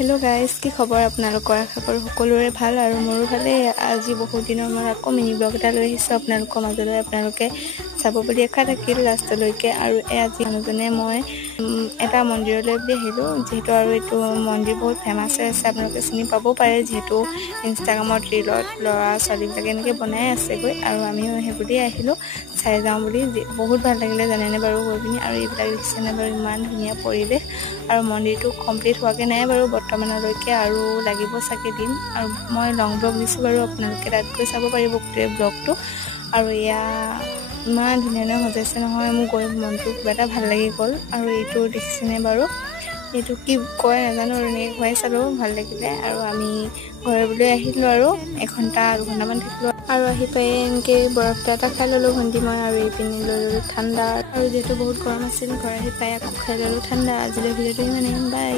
hello guys की खबर আপোনালোকৰ আশা কৰো সকলোৰে ভাল আৰু মোৰো ভালে আজি বহুত দিনৰ মূৰত আকৌ মিনি ব্লগ এটা লৈ আহিছো আপোনালোকৰ মাজলৈ আপোনালোকে চাব বুলি আশা থাকিল লাষ্টলৈকে আৰু আজি মানুহজনে মই এটা মন্দিৰলৈ বুলি আহিলো যেহেতু আৰু এইটো মন্দিৰ বহুত ফেমাস আছে আপোনালোকে চিনি পাব পাৰে যেহেতু ইনষ্টাগ্ৰামত ৰীলত লৰা ছোৱালীবিলাকে এনেকৈ বনাই আছে গৈ আৰু আমিও সেই বুলি আহিলো চাই যাওঁ বুলি বহুত ভাল লাগিলে জানেনে বাৰু গৈ পিনি আৰু এইবিলাক দেখিছেনে বাৰু ইমান ধুনীয়া পৰিৱেশ আৰু মন্দিৰটো কমপ্লিট হোৱাকে নাই বাৰু বৰ্তমানলৈকে আৰু লাগিব চাগে দিন আৰু মই লং ব্লগ দিছো বাৰু আপোনালোকে তাত গৈ চাব পাৰিব গোটেই ব্লগটো আৰু ইয়া ইমান ধুনীয়া সজাইছে নহয় মোৰ গৈ মনটো কিবা এটা ভাল লাগি গ'ল আৰু এইটো দেখিছেনে বাৰু এইটো কি কয় নাজানো এনেকৈ খুৱাই চালো ভাল লাগিলে আৰু আমি ঘৰলৈ আহিলো আৰু 1 ঘণ্টা 2 ঘণ্টামান থাকিলো আৰু আহি পাই এনেকৈ বৰফ এটা খাই ল'লো ভণ্টি মই আৰু এইপিনে লৈ ল'লো ঠাণ্ডা আৰু যিহেতু বহুত গৰম আছিল ঘৰ আহি পাই আকৌ খাই ল'লো ঠাণ্ডা আজিলৈ ভিডিঅ'টো ইমানেই বাই